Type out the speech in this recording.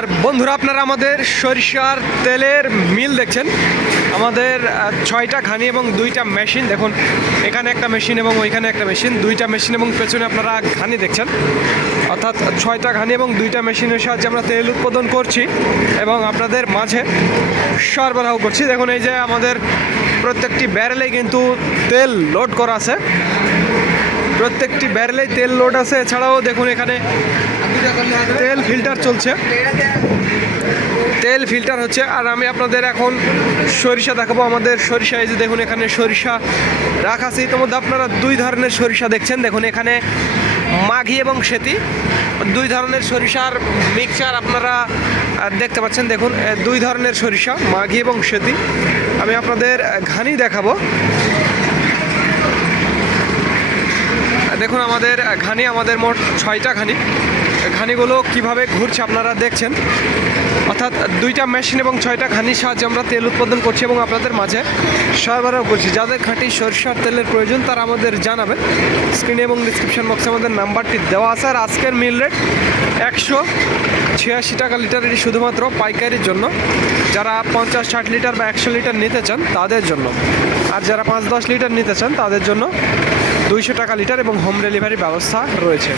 আর বন্ধুরা, আপনারা আমাদের সরিষার তেলের মিল দেখছেন। আমাদের ছয়টা ঘানি এবং দুইটা মেশিন। দেখুন, এখানে একটা মেশিন এবং ওইখানে একটা মেশিন। দুইটা মেশিন এবং পেছনে আপনারা ঘানি দেখছেন। অর্থাৎ ছয়টা ঘানি এবং দুইটা মেশিনের সাহায্যে আমরা তেল উৎপাদন করছি এবং আপনাদের মাঝে সরবরাহ করছি। দেখুন, এই যে আমাদের প্রত্যেকটি ব্যারেলে কিন্তু তেল লোড করা আছে। প্রত্যেকটি ব্যারেলেই তেল লোড আছে। এছাড়াও দেখুন এখানে তেল ফিল্টার চলছে। তেল ফিল্টার হচ্ছে। আর আমি আপনাদের এখন সরিষা দেখাবো। আমাদের সরিষা, এই যে দেখুন এখানে সরিষা রাখা আছে। ইতিমধ্যে আপনারা দুই ধরনের সরিষা দেখছেন। দেখুন এখানে মাঘি এবং সেতি। দুই ধরনের সরিষার মিক্সচার আপনারা দেখতে পাচ্ছেন। দেখুন দুই ধরনের সরিষা, মাঘি এবং সেতি। আমি আপনাদের ঘানি দেখাবো। দেখুন, আমাদের ঘানি, আমাদের মোট ছয়টা ঘানি। ঘানিগুলো কীভাবে ঘুরছে আপনারা দেখছেন। অর্থাৎ দুইটা মেশিন এবং ছয়টা ঘানির সাহায্যে আমরা তেল উৎপাদন করছি এবং আপনাদের মাঝে সরবরাহ করছি। যাদের খাঁটি সরিষার তেলের প্রয়োজন, তারা আমাদের জানাবেন। স্ক্রিনে এবং ডিসক্রিপশন বক্সে আমাদের নাম্বারটি দেওয়া আছে। আর আজকের মিল রেট একশো ছিয়াশি টাকা লিটার এটি শুধুমাত্র পাইকারির জন্য। যারা পঞ্চাশ, ষাট লিটার বা একশো লিটার নিতে চান, তাদের জন্য। আর যারা পাঁচ, দশ লিটার নিতে চান, তাদের জন্য দুইশো টাকা লিটার এবং হোম ডেলিভারির ব্যবস্থা রয়েছে।